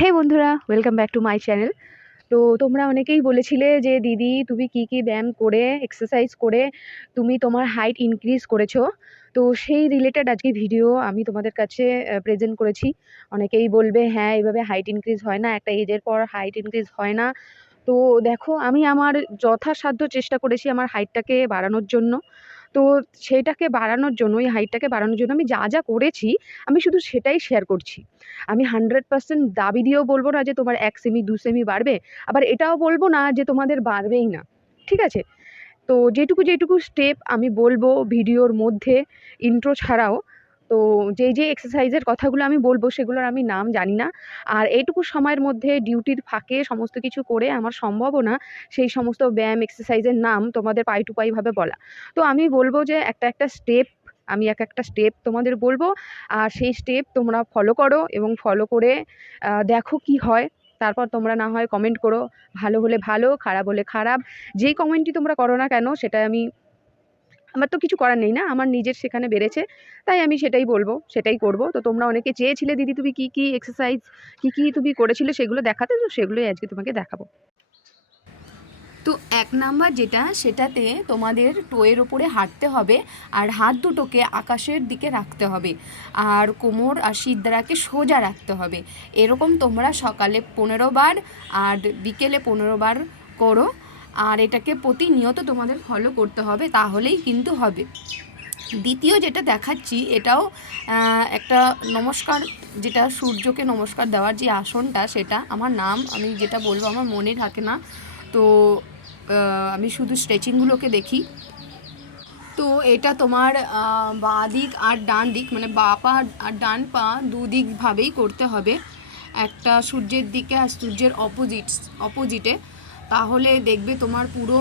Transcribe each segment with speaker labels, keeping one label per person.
Speaker 1: হে বন্ধুরা welcome back to my channel তো তোমরা অনেকেই বলেছিলে যে, দিদি, তুমি কি কি ব্যায়াম করে এক্সারসাইজ করে, তুমি তোমার হাইট ইনক্রিজ করেছ? তো সেই রিলেটেড আজকে ভিডিও আমি তোমাদের কাছে প্রেজেন্ট করেছি। অনেকেই বলবে হ্যাঁ এইভাবে হাইট ইনক্রিজ হয় না, একটা এজের পর হাইট ইনক্রিজ হয় না। তো দেখো আমি আমার যথাসাধ্য চেষ্টা করেছি আমার হাইটটাকে বাড়ানোর জন্য। তো সেটাকে বাড়ানোর জন্য ওই হাইটটাকে বাড়ানোর জন্য আমি যা যা করেছি, আমি শুধু সেটাই শেয়ার করছি। আমি হান্ড্রেড পার্সেন্ট দাবি দিয়েও বলব না যে তোমার এক সেমি দু সেমি বাড়বে, আবার এটাও বলব না যে তোমাদের বাড়বেই না, ঠিক আছে? তো যেটুকু যেটুকু স্টেপ আমি বলব ভিডিওর মধ্যে ইন্ট্রো ছাড়াও তো যেই যে এক্সারসাইজের কথাগুলো আমি বলব সেগুলোর আমি নাম জানি না। আর এইটুকু সময়ের মধ্যে ডিউটির ফাঁকে সমস্ত কিছু করে আমার সম্ভবও না সেই সমস্ত ব্যায়াম এক্সারসাইজের নাম তোমাদের পাই টু পাইভাবে বলা। তো আমি বলব যে একটা একটা স্টেপ আমি এক একটা স্টেপ তোমাদের বলব। আর সেই স্টেপ তোমরা ফলো করো এবং ফলো করে দেখো কি হয়। তারপর তোমরা না হয় কমেন্ট করো। ভালো হলে ভালো, খারাপ হলে খারাপ। যেই কমেন্টই তোমরা করো না কেন সেটা আমি আমার তো কিছু করার নেই না, আমার নিজের সেখানে বেড়েছে, তাই আমি সেটাই বলব, সেটাই করব। তো তোমরা অনেকে চেয়েছিলে দিদি তুমি কী কী এক্সারসাইজ কী কী তুমি করেছিলে সেগুলো দেখাতে, তো সেগুলোই আজকে তোমাকে দেখাবো। তো এক নাম্বার যেটা, সেটাতে তোমাদের টোয়ের ওপরে হাঁটতে হবে আর হাত দুটোকে আকাশের দিকে রাখতে হবে আর কোমর আর সিদ্ধারাকে সোজা রাখতে হবে। এরকম তোমরা সকালে পনেরো বার আর বিকেলে পনেরো বার করো আর এটাকে প্রতিনিয়ত তোমাদের ফলো করতে হবে, তাহলেই কিন্তু হবে। দ্বিতীয় যেটা দেখাচ্ছি, এটাও একটা নমস্কার, যেটা সূর্যকে নমস্কার দেওয়ার যে আসনটা, সেটা আমার নাম, আমি যেটা বলব আমার মনে থাকে না। তো আমি শুধু স্ট্রেচিংগুলোকে দেখি। তো এটা তোমার বাঁ দিক আর ডান দিক মানে বা পা আর ডান পা দুদিকভাবেই করতে হবে। একটা সূর্যের দিকে আর সূর্যের অপোজিট অপোজিটে তাহলে দেখবে তোমার পুরো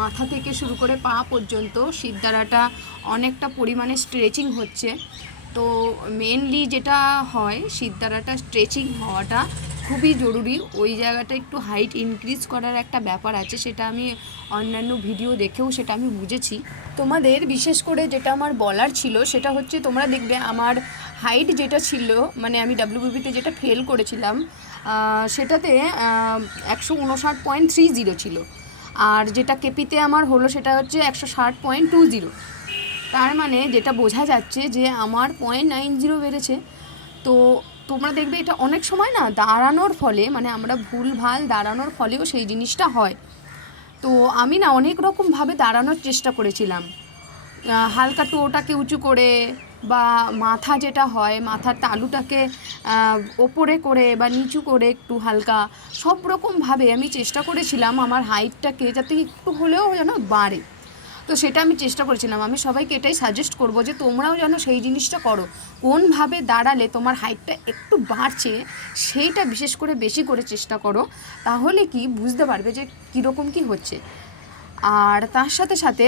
Speaker 1: মাথা থেকে শুরু করে পা পর্যন্ত সিদ্ধারাটা অনেকটা পরিমাণে স্ট্রেচিং হচ্ছে। তো মেনলি যেটা হয় সিদ্ধারাটা স্ট্রেচিং হওয়াটা খুবই জরুরি। ওই জায়গাটা একটু হাইট ইনক্রিজ করার একটা ব্যাপার আছে, সেটা আমি অন্যান্য ভিডিও দেখেও সেটা আমি বুঝেছি। তোমাদের বিশেষ করে যেটা আমার বলার ছিল, সেটা হচ্ছে তোমরা দেখবে আমার হাইট যেটা ছিল মানে আমি ডাব্লিউবিপিতে যেটা ফেল করেছিলাম সেটাতে একশো উনষাট পয়েন্ট থ্রি জিরো ছিল। আর যেটা কেপিতে আমার হলো সেটা হচ্ছে একশো ষাট পয়েন্ট টু জিরো তার মানে যেটা বোঝা যাচ্ছে যে আমার পয়েন্ট নাইন জিরো বেড়েছে। তো তোমরা দেখবে এটা অনেক সময় না দাঁড়ানোর ফলে মানে আমরা ভুল ভালো দাঁড়ানোর ফলেও সেই জিনিসটা হয়। তো আমি না অনেক রকমভাবে দাঁড়ানোর চেষ্টা করেছিলাম। হালকা টোটাকে উঁচু করে বা মাথা যেটা হয়, মাথার তালুটাকে ওপরে করে বা নিচু করে একটু হালকা, সব রকমভাবে আমি চেষ্টা করেছিলাম আমার হাইটটাকে যাতে একটু হলেও যেন বাড়ে। তো সেটা আমি চেষ্টা করেছিলাম। আমি সবাইকে এটাই সাজেস্ট করব যে তোমরাও যেন সেই জিনিসটা করো। কোনভাবে দাঁড়ালে তোমার হাইটটা একটু বাড়ছে, সেইটা বিশেষ করে বেশি করে চেষ্টা করো, তাহলে কি বুঝতে পারবে যে কীরকম কি হচ্ছে। আর তার সাথে সাথে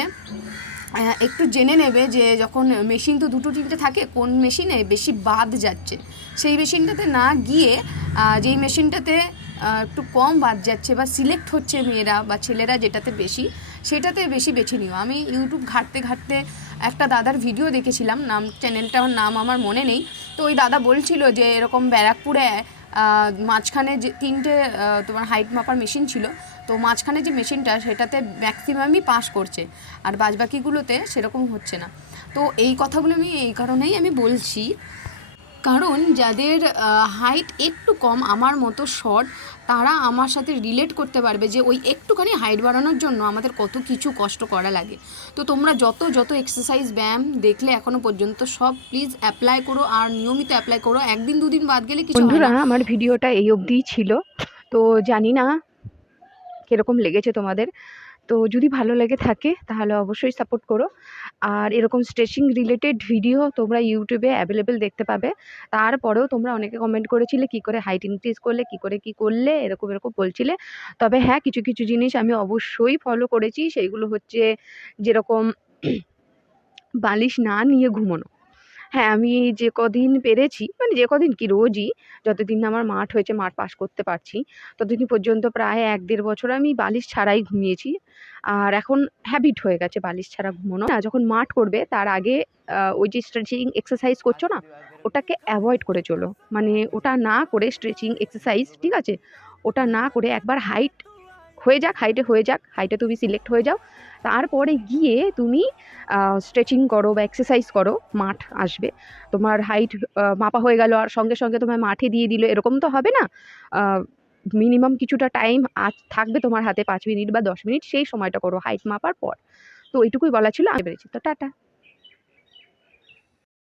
Speaker 1: একটু জেনে নেবে যে যখন মেশিন তো দুটো তিনটে থাকে, কোন মেশিনে বেশি বাদ যাচ্ছে? সেই মেশিনটাতে না গিয়ে যেই মেশিনটাতে একটু কম বাদ যাচ্ছে বা সিলেক্ট হচ্ছে মেয়েরা বা ছেলেরা যেটাতে বেশি, সেটাতে বেশি বেছে নিও। আমি ইউটিউব ঘাটতে ঘাটতে একটা দাদার ভিডিও দেখেছিলাম, নাম, চ্যানেলটার নাম আমার মনে নেই। তো ওই দাদা বলছিল যে এরকম ব্যারাকপুরে মাঝখানে যে তিনটে তোমার হাইট মাপার মেশিন ছিল, তো মাঝখানে যে মেশিনটা সেটাতে ম্যাক্সিমামই পাস করছে। আর বাজবাকিগুলোতে সেরকম হচ্ছে না। তো এই কথাগুলো আমি এই কারণেই আমি বলছি কারণ যাদের হাইট একটু কম, আমার মতো শর্ট তারা আমার সাথে রিলেট করতে পারবে যে ওই একটুখানি হাইট বাড়ানোর জন্য আমাদের কত কিছু কষ্ট করা লাগে। তো তোমরা যত যত এক্সারসাইজ ব্যায়াম দেখলে এখনও পর্যন্ত সব প্লিজ অ্যাপ্লাই করো আর নিয়মিত অ্যাপ্লাই করো। একদিন, দুদিন বাদ গেলে কিছু বন্ধুরা, আমার ভিডিওটা এই অবধিই ছিল। তো জানি না কীরকম লেগেছে তোমাদের। তো যদি ভালো লেগে থাকে, তাহলে অবশ্যই সাপোর্ট করো। আর এরকম স্ট্রেচিং রিলেটেড ভিডিও তোমরা ইউটিউবে অ্যাভেলেবেল দেখতে পাবে। তারপরেও তোমরা অনেকে কমেন্ট করেছিলে, কি করে হাইট ইনক্রিজ করলে, কি করে কি করলে, এরকম এরকম বলছিলে। তবে হ্যাঁ কিছু কিছু জিনিস আমি অবশ্যই ফলো করেছি, সেইগুলো হচ্ছে যেরকম বালিশ না নিয়ে ঘুমোনো।
Speaker 2: হ্যাঁ আমি যে কদিন পেরেছি মানে যে কদিন কি রোজই, যতদিন আমার মাঠ হয়েছে, মাঠ পাস করতে পারছি, ততদিন পর্যন্ত প্রায় এক দেড় বছর আমি বালিশ ছাড়াই ঘুমিয়েছি। আর এখন হ্যাবিট হয়ে গেছে বালিশ ছাড়া ঘুমানো। না, যখন মাঠ করবে, তার আগে ওই যে স্ট্রেচিং এক্সারসাইজ করছ না, ওটাকে অ্যাভয়েড করে চলো। মানে ওটা না করে স্ট্রেচিং এক্সারসাইজ ঠিক আছে? ওটা না করে একবার হাইট হয়ে যাক হাইটে হয়ে যাক হাইটে তুমি সিলেক্ট হয়ে যাও। তারপরে গিয়ে তুমি স্ট্রেচিং করো বা এক্সারসাইজ করো, মাঠ আসবে। তোমার হাইট মাপা হয়ে গেল আর সঙ্গে সঙ্গে তোমার মাঠে দিয়ে দিল, এরকম তো হবে না? মিনিমাম কিছুটা টাইম আজ থাকবে তোমার হাতে পাঁচ মিনিট বা দশ মিনিট, সেই সময়টা করো হাইট মাপার পর। তো এইটুকুই বলা ছিল, আমি পেরেছি তো টাটা।